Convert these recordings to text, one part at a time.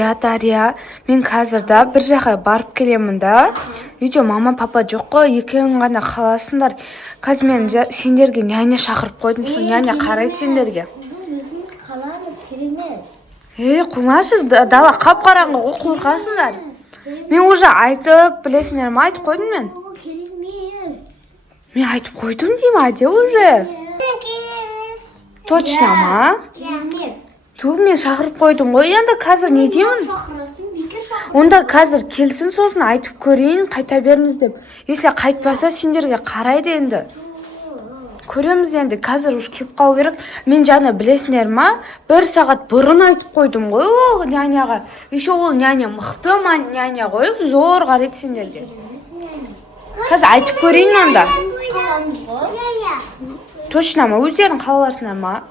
Дария, мен қазірда бір жаққа барып келемін да. Үйде мама, папа жоқ қой, екеуің ғана қаласыңдар. Қазір мен сендерге няня шақырып қойдым, сол няня қарайды сендерге. Біз өзіміз қаламыз, керемес. Қоймашы, дала қап-қараңғы ғой, қорқасыңдар. Мен уже айтып, білесіңдер ме, айтып қойдым мен. Керемес. Мен айтып қойдым деймін, әде уже. Керемес. Точно ма? Керемес. Мен шақырып қойдым ғой, енді қазір не деймін? Онда қазір келсін, сосын айтып көрейін, қайта беріңіз деп. Если қайтпаса, сендерге қарайды енді. Көреміз енді, қазір уж кеп қалу керек. Мен жаңа білесіңдер ма? 1 сағат бұрын айтып қойдым ғой ол няняға. Еще ол няня мықты няня ғой, зор қарайды сендерге. Қазір айтып көрейін онда. Точно ма? Өздерің қалаларсыңдар ма?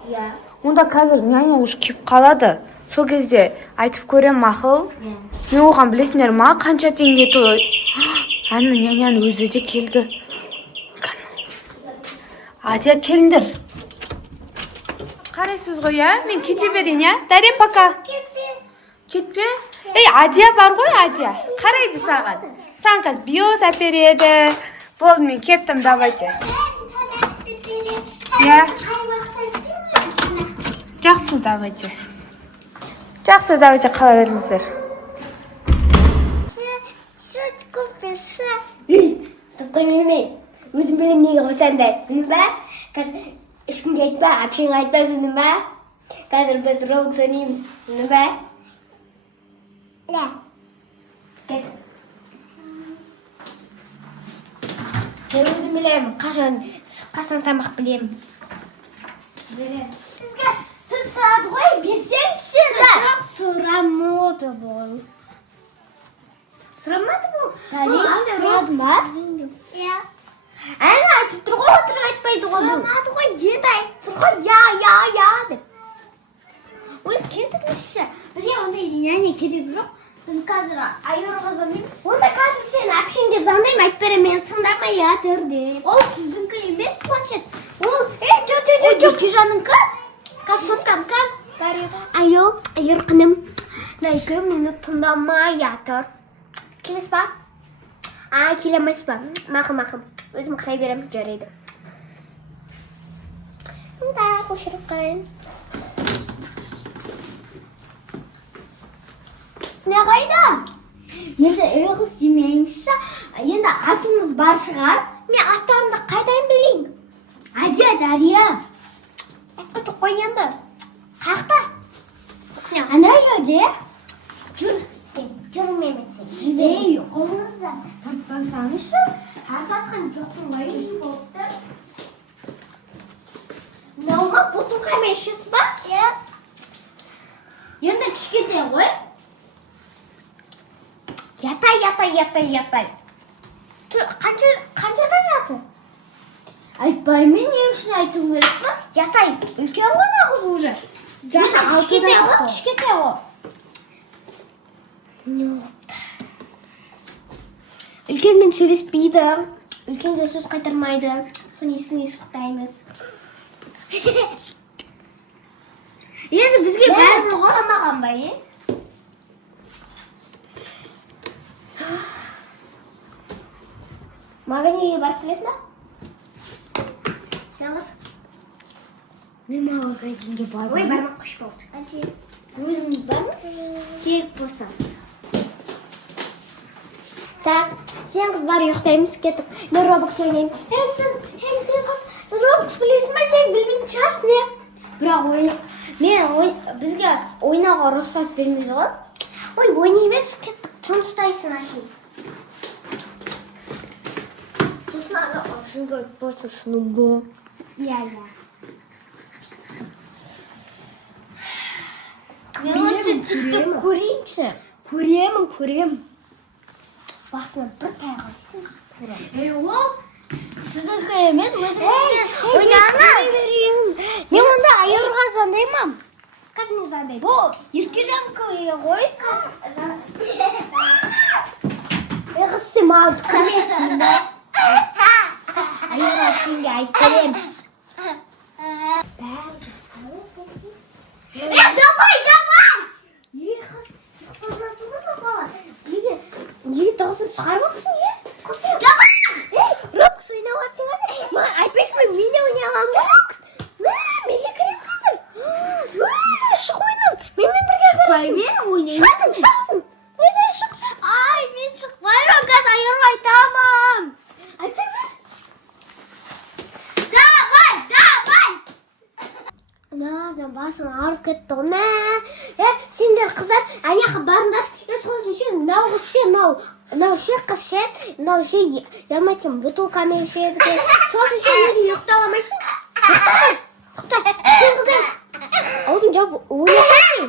Онда қазір няня уж кеп қалады. Сол кезде айтып көрем мақыл. Мен оған білесіңдер ма, қанша теңге той. Ана няняның өзі де келді. Адия, келіңдер. Қарайсыз ғой, я? Мен кете берейін, я? Дария, пока. Кетпе. Адия бар ғой, Адия. Қарайды саған. Саған қазір биоз әпереді. Болды, мен кеттім, давайте. Я? Жақсы, давайте. Жақсы, давайте қала беріңіздер. Süt kupisi. Sıtkı bilmeyin. Өзім білем неге қойсам да, түсіндің ба? Қазір ешкімге айтпа, әпшеңе айтпа, түсіндің ба? Қазір біз Roblox ойнаймыз, түсіндің ба? Иә. Кет. Мен өзім білемін, қашан тамақ білемін. Сізге сүт сұрады ғой, берсеңізші да. Сұрамады бұл. Сұрамады бұл? Сұрады ма? Иә. Әне айтып тұр ғой, отырып айтпайды ғой бұл. Сұрамады ғой, еді айтып тұр ғой, я деп. Ой, кетіңізші. Бізге ондай няня керек жоқ. Біз қазір айырға звонимыз. Онда қазір сен әпшеңге звондаймын, айтып беремін, мені тыңдамай жатыр деп. Ол сіздіңкі емес планшет. Ол, жоқ. Еркежаныңкі? Қазір соткам. Айо, айыр қыным. Найкі мені тыңдамай жатыр. Келес ба? Келемес ба? Мақым. Өзім қарай берем, жарайды. Да, қошырып қарайын. Не қайда? Енді өғіз демейіңізші, енді атымыз бар шығар. Мен аттарымды қайдайын білейін? Адия, Дария. Айтқа жоқ қой енді. Қақта? Анай өде? Жүрмеймін сен. Ей, қолыңызда. Тартпасаңызшы. Қазір атқан жоқтың лайын болыпты. Мынауға бутылкамен ішесіз ба? Иә. Енді кішкентай ғой. Ятай. Қаншада жаты? Айтпаймын, не үшін айтуым керек па? Ятай. Үлкен ғой нағыз уже. Кішкентай ғой. Үлкенмен сөйлеспейді, үлкенге сөз қайтармайды, соны есіңе шықтаймыз. Енді бізге бәрін ұғыламаған ба, е? Магазинге барып келесің ба? Сен қыз? Мен магазинге барып. Ой, бармақ күш болды. Әнте, өзіңіз бармыз? Керек болса. Так, сен қыз бар ұйықтаймыз, кеттік. Мен Roblox ойнаймын. Сен қыз, Roblox білесің ба, сен білмейтін шығарсың, не? Бірақ бізге ойнауға рұқсат бермейді ғой. Ой, ойнай берші, кеттік, тыныштайсың ашын. Сосын ана ашынға өтпасы сұның бұ. Иә. Мен онша тикток көрейінші. Көремін. Басына бір тайғасын. Ол сіздіңкі емес, өзіңізден ойнаңыз. Не онда айырға звондаймын. Қазір мен звондаймын. Бұл еркежанкі ғой. Қыз сен маған күлесің бе? Айырға сенге айтып берем. Давай! Ей, қыз, шығармақсың, Жаман! Роблокс ойнап жатсыңдар. Маған айтпайсың ба, мен де ойнай аламын ба Роблокс? Мен де кірем қазір. Шық ойнап. Менімен бірге кіресің. Шықпаймен ойнаймын. Шығасың. Ойнай шық. Ай, мен шықпаймын. Қазір айырға айтамын. Айтсай бер. Давай. Басым ауырып кетті ғой. Сендер қыздар, аяққа барыңдар. Сосын ше, мынау қыз ше, мынау ше қыз ше, мынау ше ямайтын бутылкамен ішеді. Сосын ше, неге ұйықталамайсың? Ұйықта. Сен қыздар, аузын жауып ойнайсың.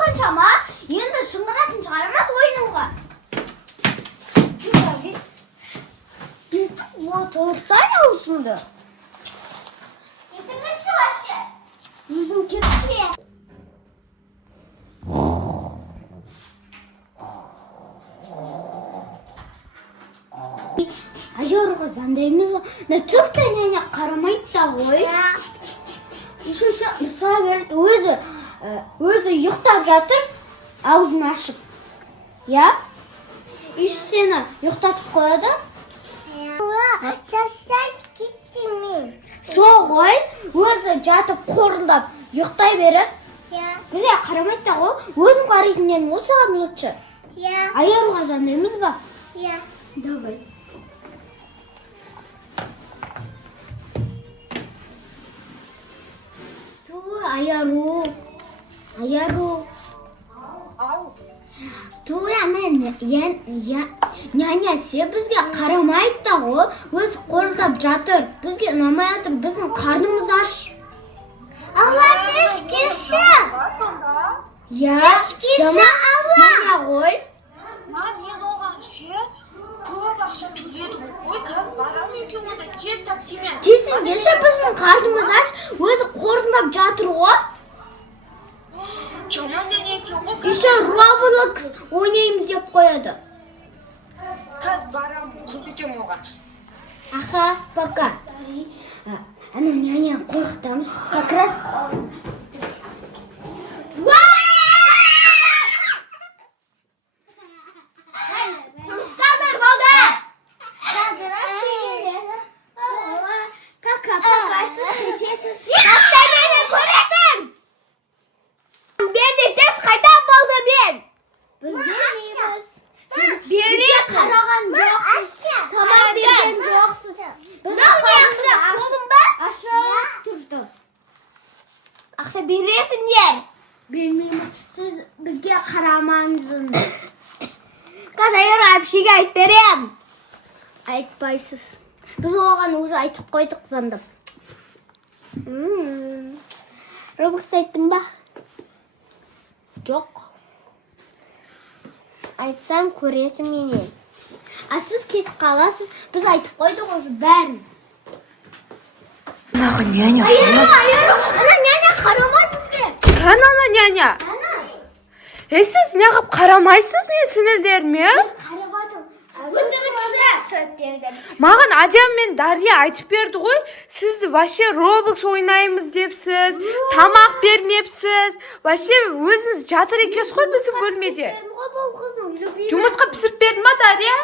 Қаншама, енді шыңғыратын шығармас ойынуға. Отырсай аузыңды. Кетіңізші башы. Өзің кетші. Айыруға зандаймыз ба? Түкті нәне қарамайды да ғой. Үшінші ұрса берді. Өзі ұйықтап жатыр, аузын ашып. Я? Үші сені ұйықтатып қояды. Шаш кетті мен. Со ғой, өзі жатып қорылдап ұйықтай береді. Бізге қарамайды да ғой. Өзің қарайтын осыған лұтшы. Айыруға зандаймыз ба? Давай. Айару. Той няня ше бізге қарамайды да ғой. Өзі қорылдап жатыр. Бізге ұнамай жатыр. Біздің қарнымыз аш. Алла тешкеші. Няня ғой. Мен оған ше көп ақша төледім ғой. Қазір барамын екен онда тек таксимен. Тесізге ше біздің қарнымыз аш. Өзі қорылдап жатыр ғой. Жаман нене екен ғой. Еще Roblox ойнаймыз деп қояды. Қазір барамын, құлқытем оған. Аха, пока. Ана няня қорқытамыз. Как раз... Ақша бересіңдер. Бермеймін. Сіз бізге қарамаңызсыз. Қазір әпшеге айтып берем. Айтпайсыз. Біз оған уже айтып қойдық заңдап. Роблокс айттым ба? Жоқ. Айтсам көресің менен. Сіз кетіп қаласыз. Біз айтып қойдық уже бәрін. Нағы няня. Айыру. Ана няня қарамайды бізге. Ана няня. Сіз неғып қарамайсыз мен сіңілдеріме? Қарамадым. Өтірікші. Маған Адям мен Дария айтып берді ғой. Сізді вообще Roblox ойнаймыз депсіз. Тамақ бермепсіз. Вообще өзіңіз жатыр екенсіз ғой біздің бөлмеде. Жұмыртқа пісіріп берді ма Дария?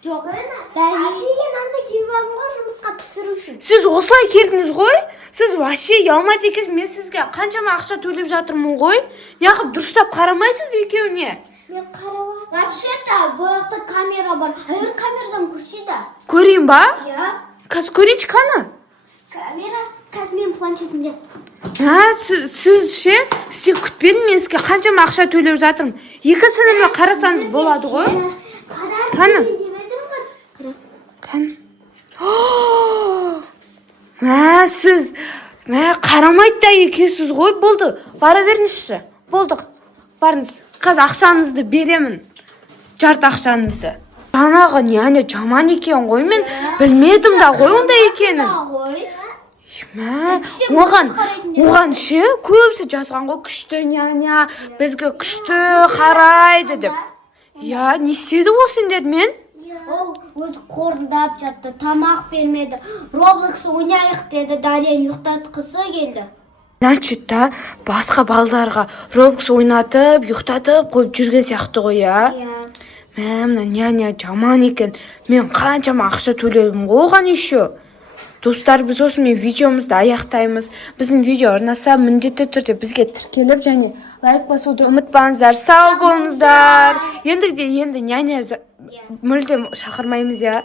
Жоқ. Әкелген анда келіп алдым ғой жұмыртқа пісіру үшін. Сіз осылай келдіңіз ғой? Сіз вообще ұялмайды екенсіз. Мен сізге қаншама ақша төлеп жатырмын ғой. Неғып дұрыстап қарамайсыз екеуіне? Мен қарап. Вообще-то бұяқта камера бар. Айыр камерадан көрсейді. Көрейін ба? Иә. Қазір көрейінші қаны? Камера қазір мен планшетімде. Сіз ше, сізде күтпедім, мен сізге қаншама ақша төлеп жатырмын. Екі сіңіліме қарасаңыз болады ғой. Қаны? Сіз қарамайды да екенсіз ғой. Болды, бара беріңізші. Болдық, барыңыз. Қазір ақшаңызды беремін. Жарты ақшаңызды. Жаңағы няня жаман екен ғой, мен білмедім да ғой ондай екенін. Оған ше көбісі жазған ғой, күшті няня, бізге күшті қарайды деп. Я, не істеді ол сендермен? Ол өзі қорылдап жатты, тамақ бермеді. Roblox ойнайық деді, Дарияны ұйықтатқысы келді. Значит, та басқа балдарға Roblox ойнатып, ұйықтатып қойып жүрген сияқты ғой, я? Мына няня жаман екен. Мен қаншама ақша төледім ғой оған еще. Достар, біз осымен видеомызды аяқтаймыз. Біздің видео ұнаса, міндетті түрде бізге тіркеліп және лайк басуды ұмытпаңыздар. Сау болыңыздар. Енді няня мүлдем шақырмаймыз, я.